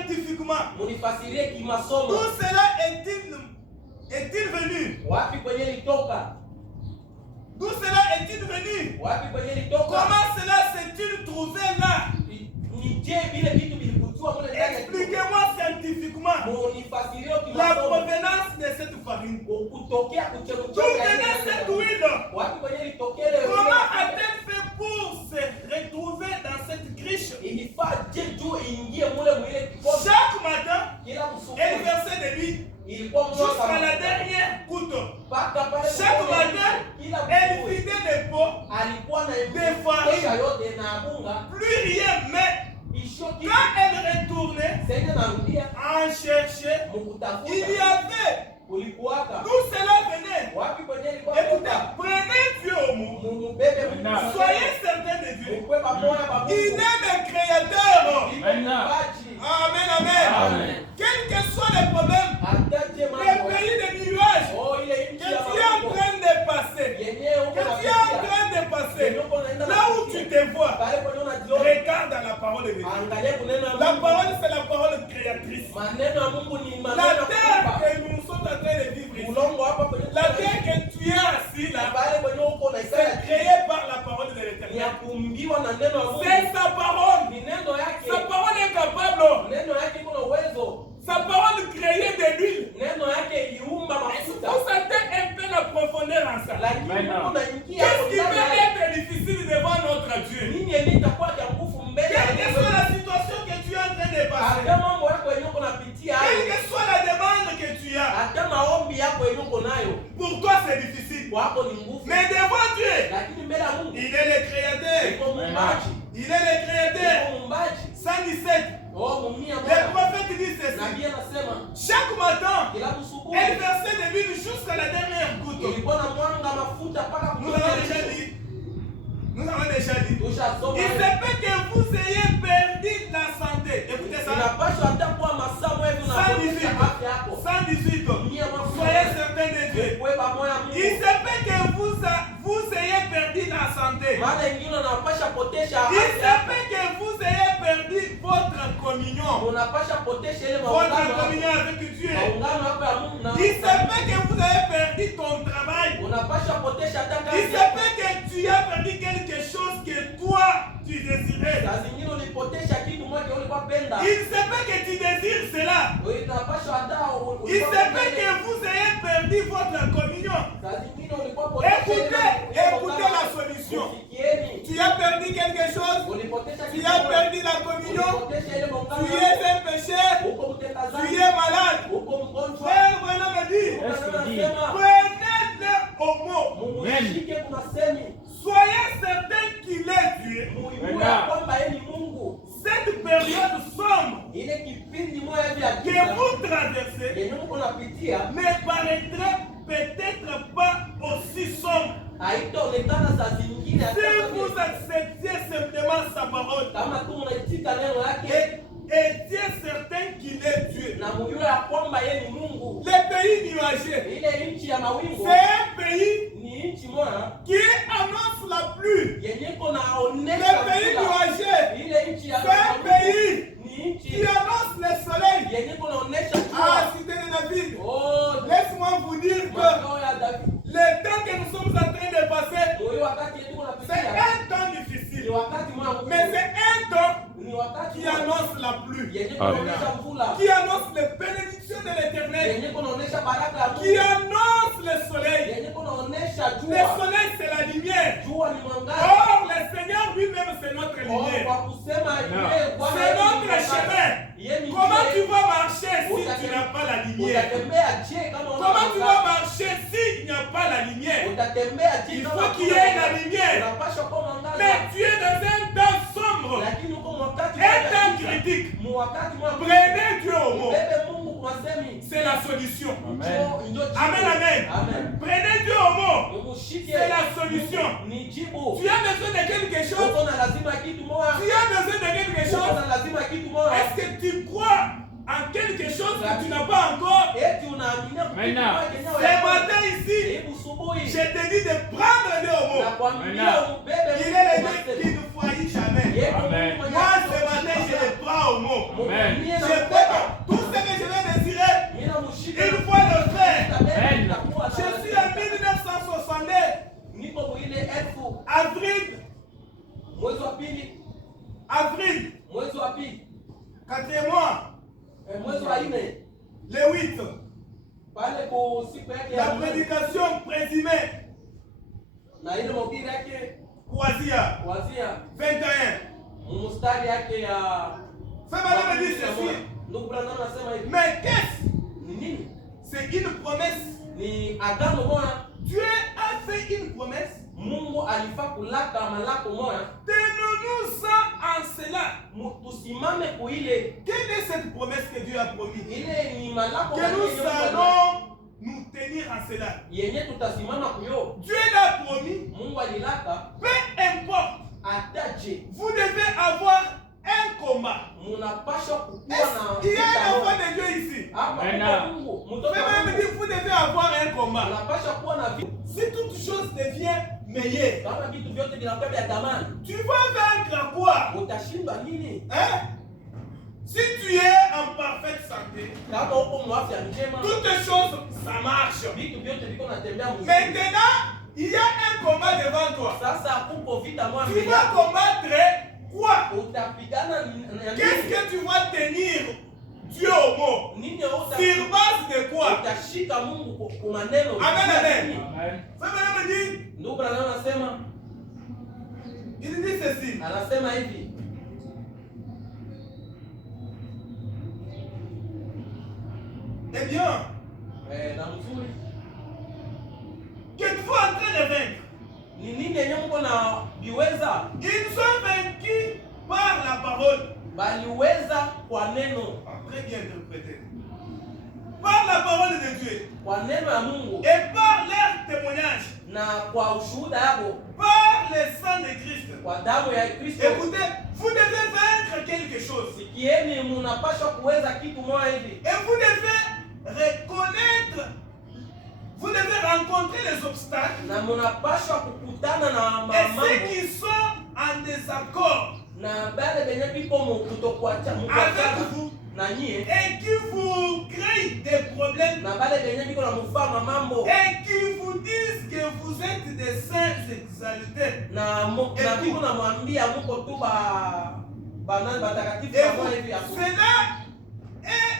scientifiquement. Munifasirie kimasomo. D'où cela est-il venu? Wapi kwenye litoka? D'où cela est-il venu? Wapi kwenye litoka? Comment cela s'est-il trouvé là? Expliquez-moi scientifiquement la provenance de cette farine. D'où venait cette huile? Comment a-t-elle fait pour se retrouver dans cette criche? Chaque matin, elle versait de l'huile jusqu'à la dernière goutte. Chaque matin, elle vidait les pots de farine. Plus rien, mais quand elle retournait en chercher, il y avait. D'où cela venait? Écoutez, prenez Dieu au mot. Soyez certains de Dieu. Il est le créateur. Amen, amen. Quels que soient les problèmes, les pays de nuages que tu es en train de passer, là où tu te vois, regarde à la parole de Dieu. La parole, c'est la parole créatrice. La terre que nous sommes en train de vivre ici, la terre que tu es assis là, c'est créé par la parole de l'Éternel. C'est sa parole. Sa parole est capable. Sa parole créée de l'huile. Vous sentez un peu la profondeur en ça. Qu'est-ce qui peut être difficile devant notre Dieu? Quelle que soit la situation que tu es en train de passer, quelle que soit la demande que tu as, pour toi c'est difficile. Mais devant Dieu, il est le créateur. Il est le créateur. 117. Le prophète dit ceci. Chaque matin, elle versait de l'huile jusqu'à la dernière goutte. Nous avons déjà dit. Il se peut que vous ayez perdu la santé. Écoutez ça. 118. Soyez certains de Dieu. Il se peut que vous ayez perdu la santé. Il se peut que vous ayez perdu votre communion. Votre communion avec Dieu. Il se peut que vous ayez perdu ton travail. Il se peut que tu aies perdu quelque chose que toi tu désirais. Il se peut que tu désires cela. Il se peut que vous ayez perdu votre communion. Écoutez la solution. Tu as perdu quelque chose. Tu as perdu la communion. Tu es un pécheur. Tu es malade. Frère Branham me dit, prenez-le au mot. Soyez certains qu'il est Dieu. Cette période sombre que vous traversez ne paraîtrait peut-être pas aussi sombre si vous acceptiez simplement sa parole et étiez certain qu'il est Dieu. Le pays nuageux, c'est un pays qui annonce la pluie. Le pays nuageux, c'est un pays qui annonce le soleil. Ah, cité de David, laisse-moi vous dire que le temps que nous sommes en train de passer, c'est un temps difficile, mais c'est un temps qui annonce la pluie, qui annonce les bénédictions de l'Éternel, qui annonce le soleil. Le soleil, c'est la lumière. Or, le Seigneur lui-même, c'est notre lumière. C'est notre chemin. Comment tu vas marcher si tu n'as pas la lumière? Comment tu vas marcher s'il n'y a pas la lumière? Il faut qu'il y ait la lumière. Mais tu es dans un temps sombre, un temps critique. Prenez Dieu au mot. C'est la solution. Amen, amen. Prenez Dieu au mot. C'est la solution. Tu as besoin de quelque chose. Tu as besoin de quelque chose. Est-ce que tu crois en quelque chose que tu n'as pas encore? Ce matin ici, je te dis de prendre Dieu au mot. Il est le Dieu qui ne faillit jamais. Moi, ce matin, je le prends au mot. Tout ce que je vais désirer, il faut le faire. Je suis en 1962. Avril. 4e mois. Le 8. La prédication présumée. Kwazia 21. Fais-moi me dire ceci. Mais qu'est-ce? C'est une promesse. Dieu a fait une promesse. Tenons-nous ça en cela. Quelle est cette promesse que Dieu a promise? Que nous allons nous tenir en cela. Dieu l'a promis. Peu importe. Vous devez avoir un combat. Il y a un enfant de Dieu ici. Même dit, vous devez avoir un combat. Si toute chose devient meilleure, tu vas vaincre quoi? Hein? Si tu es en parfaite santé, toutes choses, ça marche. Maintenant, il y a un combat devant toi. Tu vas combattre quoi? Qu'est-ce que tu vas tenir Dieu au mot? Sur base de quoi? Amen, amen. Il dit ceci. Eh bien, qu'êtes-vous en train de vaincre? Ils sont vaincus par la parole. Très bien interprété. Par la parole de Dieu. Et par leur témoignage. Par le sang de Christ. Écoutez, vous devez vaincre quelque chose. Et vous devez reconnaître, vous devez rencontrer les obstacles et ceux qui sont en désaccord avec vous et qui vous créent des problèmes et qui vous disent que vous êtes des saints exaltés. Cela est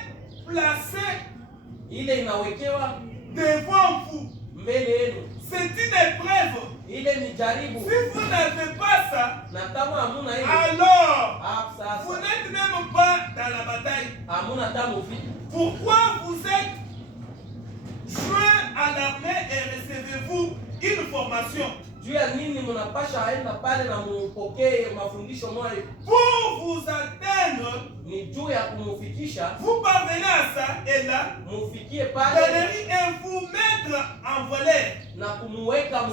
placé devant vous. C'est une épreuve. Si vous n'avez pas ça, alors vous n'êtes même pas dans la bataille. Pourquoi vous êtes joint à l'armée et recevez-vous une formation? Pour vous atteindre, vous parvenez à ça et là, et vous mettre en valeur.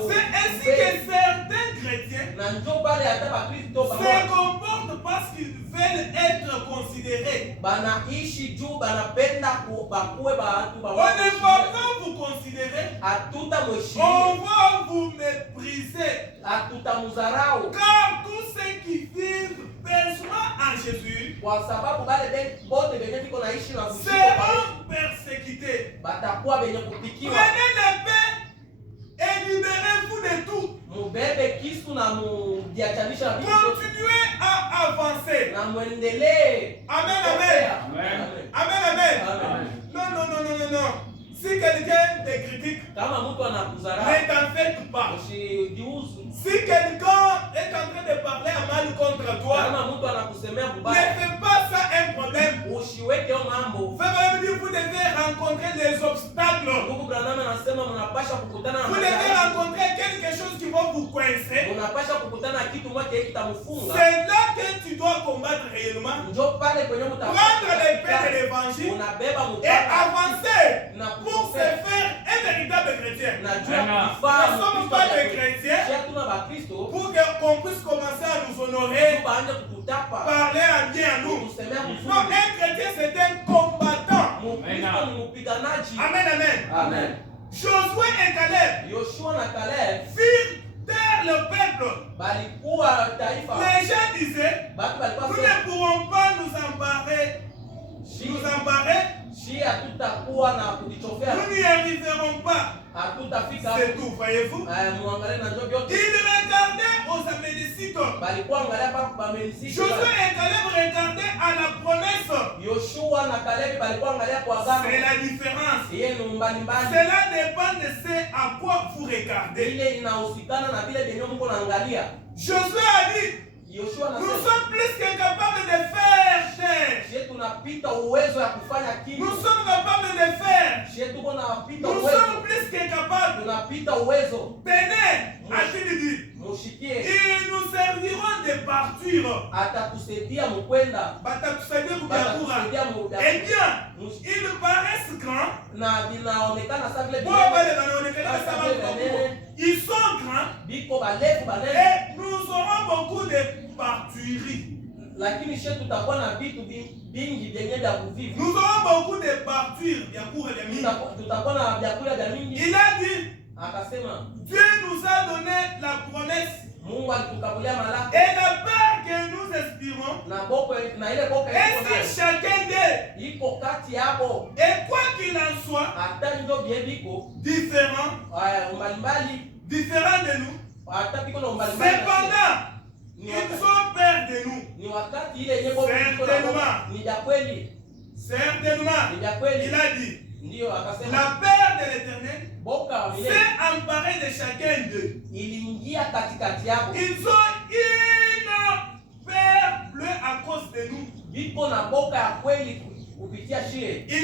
C'est ainsi que certains chrétiens se comportent parce qu'ils veulent être considérés. On ne va pas vous considérer. On va vous mépriser. Car tous ceux qui vivent pleinement en Jésus seront persécutés. Prenez l'épée et libérez-vous de tout. Continuez à avancer. Amen, amen. Amen, amen. Non. Si quelqu'un te critique, ne t'en faites pas. Si quelqu'un est en train de parler à mal contre toi, ne fais pas ça un problème. Vous devez rencontrer des obstacles. Vous devez rencontrer quelque chose qui va vous coincer. C'est là que tu dois combattre réellement. Prendre l'épée de l'évangile et avancer pour se faire un véritable chrétien. Nous ne sommes pas des chrétiens pour qu'on puisse commencer à nous honorer, parler en bien à nous. Non, un chrétien c'est un combattant. Amen, amen. Josué et Caleb firent taire le peuple. Les gens disaient, nous ne pourrons pas nous emparer hatutakuwa na kujichofea. Nous n'y arriverons pas. Hatutafika. C'est tout, voyez-vous? Muangalie na ndio vyote. Il regardait aux Amélécites. Balikuwa angalia pa Amélécites. Josué et Caleb regardaient à la promesse. Yoshua na Caleb balikuwa angalia kwa agano. C'est la différence. Yenu mbalimbali. Cela dépend de ce à quoi vous regardez. Ile inahusikana na vile vyenye mko naangalia. Josué a dit, Yoshua na nous sommes plus que capables de faire chair. tunapita uwezo ya kufanya kitu. Nous sommes capables de faire. Nous sommes plus que capables. Tunapita uwezo. Tenez, a-t-il dit, Mushikie. ils nous serviront de partir. Atakusaidia mkwenda. Batakusaidia kujakura. Eh bien, ils paraissent grands. Na binaonekana sa vile. Ils sont grands. Biko balefu banene. Et nous aurons beaucoup de parturiers. Lakini shetu tutakuwa na vitu vingi vyenye vya kuvivu. Nous aurons beaucoup de partures. Tutakuwa na vyakula vya mingi. Il a dit, akasema, Dieu nous a donné la promesse. Mungu alitukabulia malaka. Et la paix que nous espérons. Na boko na ile boko et si chacun d'eux. Iko kati yabo. Et quoi qu'il en soit. Hata ndio biebiko. Différent. Mbalimbali. Différent de nous. Hata biko na mbalimbali. Cependant. Ils sont peur de nous. Certainement. Il a dit. La peur de l'Éternel s'est emparée de chacun d'eux. Ils ont une peur bleue à cause de nous. Il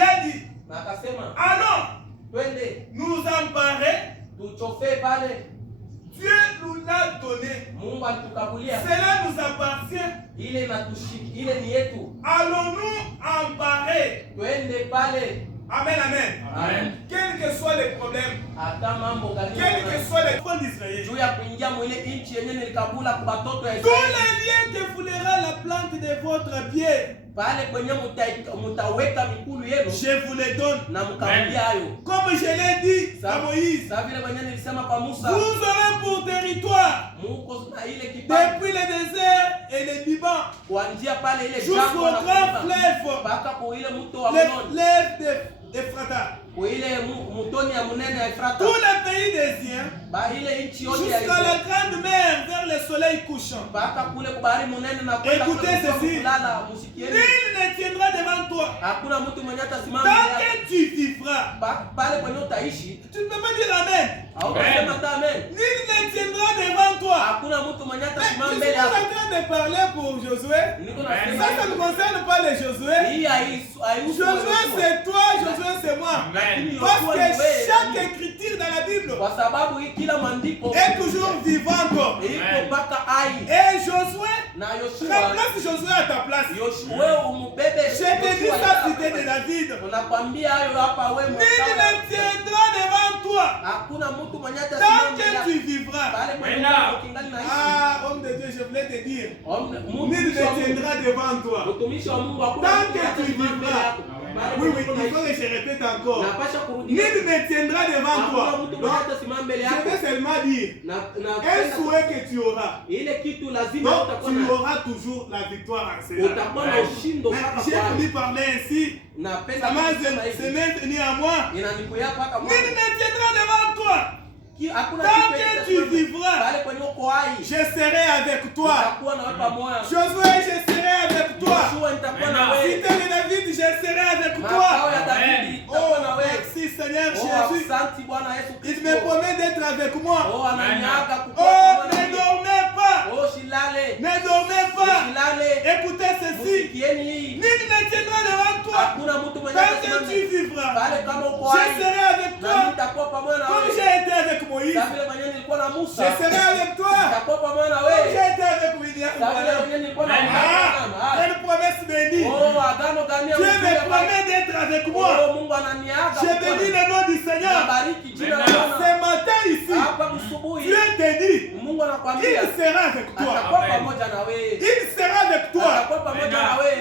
a dit. Allons. Nous emparer. Dieu nous l'a donné. Cela nous appartient. Allons-nous emparer? Amen, amen. Quel que soit le problème, quel que soit le problème d'Israël, tous les liens défoulera la plante de votre pied. Je vous les donne. Comme je l'ai dit à Moïse, vous aurez pour territoire depuis le désert et le Liban jusqu'au grand fleuve, le fleuve d'Ephrata. Tous les pays des Siens, jusqu'à la grande mer vers le soleil couchant. Écoutez ceci. Nul ne tiendra devant toi. Tant que tu vivras. Tu ne peux pas dire Amen. Nul ne tiendra devant toi. Mais je suis en train de parler pour Josué. Ça ne concerne pas les Josué. Josué c'est toi, Josué c'est moi. Parce que chaque écriture dans la Bible est toujours vivante. Et Josué remplace Josué à ta place. Je te dis ça, cité de David. Nul ne tiendra devant toi tant que tu vivras. Ah, homme de Dieu, je voulais te dire. Nul ne tiendra devant toi tant que tu vivras. Oui, il faut que je répète encore. Nul ne tiendra devant toi. Je vais seulement dire un souhait que tu auras. Donc, tu auras toujours la victoire en cela. J'ai voulu parler ainsi. Ça m'a venu à moi. Nul ne tiendra devant toi. Tant que tu vivras, je serai avec toi. Josué, je serai avec toi. Cité de David, je serai avec toi. Oh, merci Seigneur Jésus. Il me promet d'être avec moi. Oh, ne dormez pas. Ne dormez pas. Écoutez ceci. Nul ne tiendra devant toi. Tant que tu vivras, je serai avec toi. Comme j'ai été avec Moïse, je serai avec toi. Comme j'ai été avec William. Quelle promesse bénie. Dieu me promet d'être avec moi. Je bénis le nom du Seigneur. Ce matin ici, Dieu te dit, il sera avec toi. Il sera avec toi.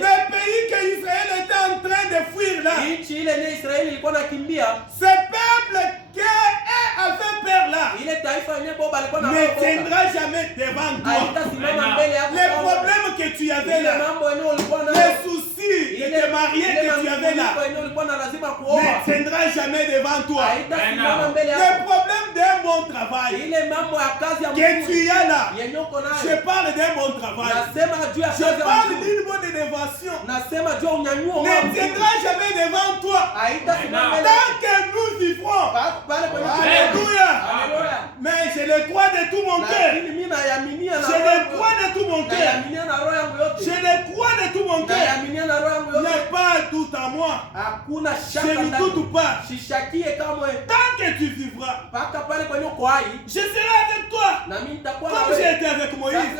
Le pays que Israël était en train de fuir là, ce peuple qui avait peur là, ne tiendra jamais devant toi. Les problèmes que tu avais là, les soucis, que tu es marié, que tu avais là, ne tiendra jamais devant toi. Le problème d'un bon travail que tu as là, je parle d'un bon travail, je parle d'une bonne élévation, ne tiendra jamais devant toi tant que nous vivrons. Alléluia. Mais je le crois de tout mon cœur. Je le crois de tout mon cœur. Je le crois de tout mon cœur. Il n'y a pas tout à moi. Je ne doute pas. Tant que tu vivras, je serai avec toi. Comme j'ai été avec Moïse.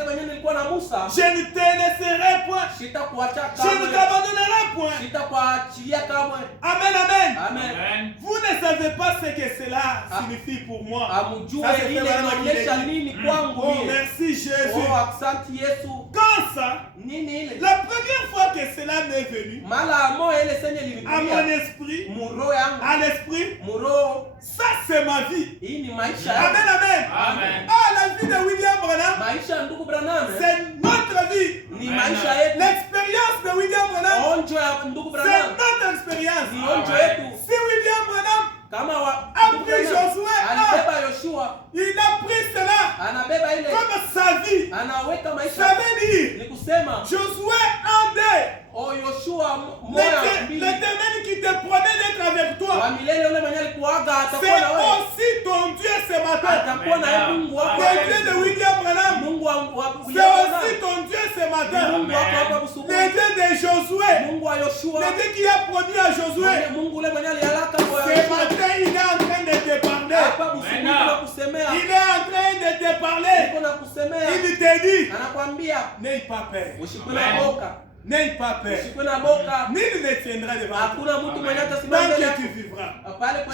Je ne te laisserai point. Je ne t'abandonnerai point. Amen, amen. Amen. Vous ne savez pas ce que cela signifie pour moi. Ça, c'est oh, merci Jésus. Quand ça, la première fois que cela m'est venu, à mon esprit, à l'esprit, ça c'est ma vie. Amen, amen. Amen. Ah, la vie de William Branham, c'est notre vie. L'expérience de William Branham, c'est notre expérience. Si William Branham a pris Josué, il a pris cela comme sa vie. Ça veut dire Josué 1:2. L'Éternel qui te promet d'être avec toi, c'est aussi ton Dieu ce matin. Le Dieu de William Branham, c'est aussi ton Dieu ce matin. Le Dieu de Josué, le Dieu qui a promis à Josué, ce matin il est en train de te parler. Il est en train de te parler. Il te dit, n'aie pas peur. N'aie pas peur. Nul ne tiendra devant toi. Tant que tu vivras.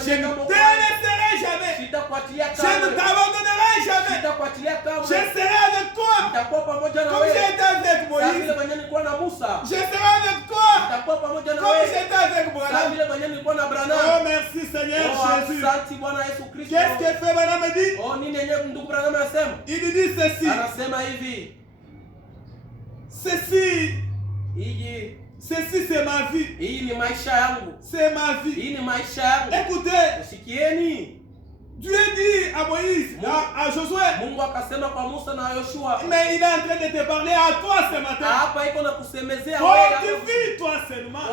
Je ne te laisserai jamais. Je ne t'abandonnerai jamais. Je serai avec toi. Comme j'étais avec Moïse. Je serai avec toi. Comme j'étais avec Branham. Oh merci Seigneur Jésus. Qu'est-ce que fait Branham dit? Il dit ceci. Ceci c'est ma vie. C'est ma vie. Écoutez. Dieu dit à Moïse, à Josué, mais il est en train de te parler à toi ce matin. Fortifie toi seulement.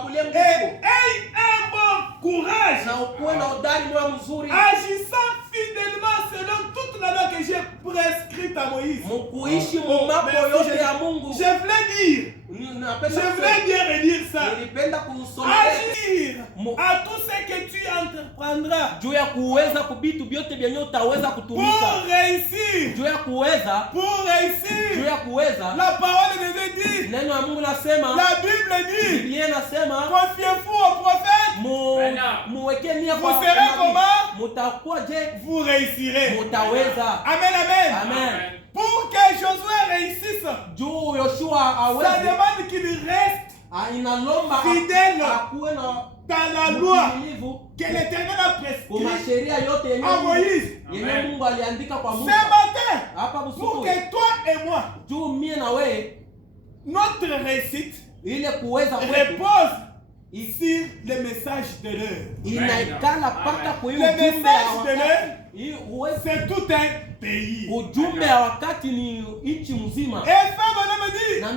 Et aie un bon courage. Agissant fidèlement selon toute la loi que j'ai prescrite à Moïse. Je voulais dire et dire ça. Agir à tout ce que tu entreprendras. Pour réussir. La parole de Dieu dit. La Bible dit. Confiez-vous au prophète. Vous serez comment? Vous réussirez. Amen, amen. Amen. Pour que Josué réussisse, ça demande qu'il reste fidèle dans la loi que l'Éternel a prescrite à Moïse. Ce matin, pour que toi et moi, notre réussite repose ici le message de l'heure. Le message de l'heure, c'est tout un pays. Et ça, Branham dit, le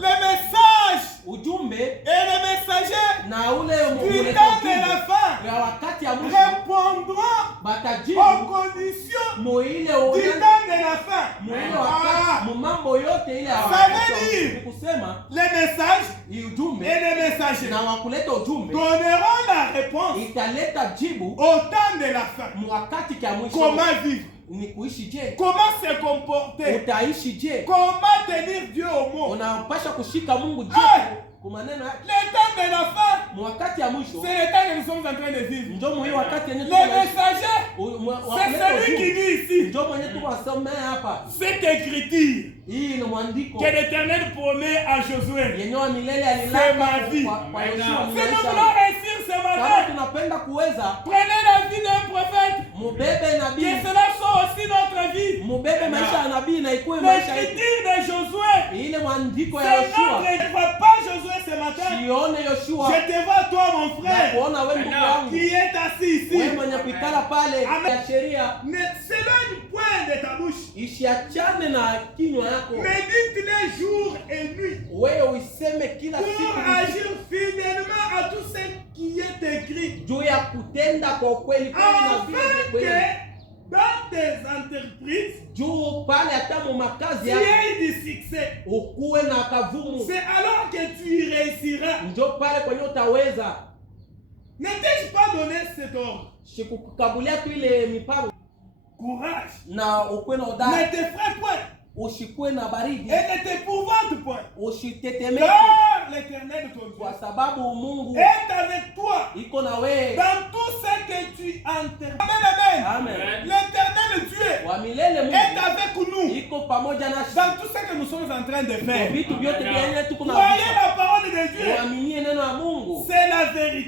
message et le messager du temps de la fin répondront aux conditions du temps de la fin. Ça veut dire le message et le messager donneront la réponse au temps de la fin. Comment vivre? Comment se comporter? Comment tenir Dieu au mot? Le temps de la fin, c'est le temps que nous sommes en train de vivre. Le messager, c'est celui qui dit ici cette écriture que l'Éternel promet à Josué. C'est ma vie. Si nous voulons réussir ce matin, prenez la vie d'un prophète, que cela soit aussi notre vie. Mubebe maisha ya nabii na ikuwe maisha yetu. L'écriture de Josué. Ile maandiko ya C'est Yoshua. notre. Je ne vois pas Josué ce matin. Sione Yoshua. Je te vois toi mon frère. Kuona wewe ndugu wangu. Qui est assis ici. Wewe mwenye kuikala pale ya sheria. Ne s'éloigne point de ta bouche. Isiachane na kinywa yako. Médite-les jour et nuit. Wewe uiseme kila siku. Pour agir fidèlement à tout ce qui est écrit. Juu ya kutenda kwa kweli Afin que dans tes entreprises, juu pale hata mu makazi tu yako aies du succès. ukuwe na kavumu. C'est alors que tu y réussiras. Ndio pale kwenye utaweza. Ne t'ai-je pas donné cet ordre? Sikukabulia tu ile mipango. Courage. Na ukuwe na Ne udai. t'effraie point. Ushikuwe na baridi. Et ne t'épouvante point. Usitetemeke. Car l'Éternel de ton Dieu Kwa sababu Mungu est avec toi iko na wewe. dans tout ce que tu entreprends. Amen, amen. Amen. L'Éternel Dieu Wa milele est Mungu avec nous iko pamoja nasi. dans tout ce que nous sommes en train de faire. Vitu vyote vyenye tuko na Croyez la parole de Dieu. Uaminie neno la Mungu. C'est la vérité.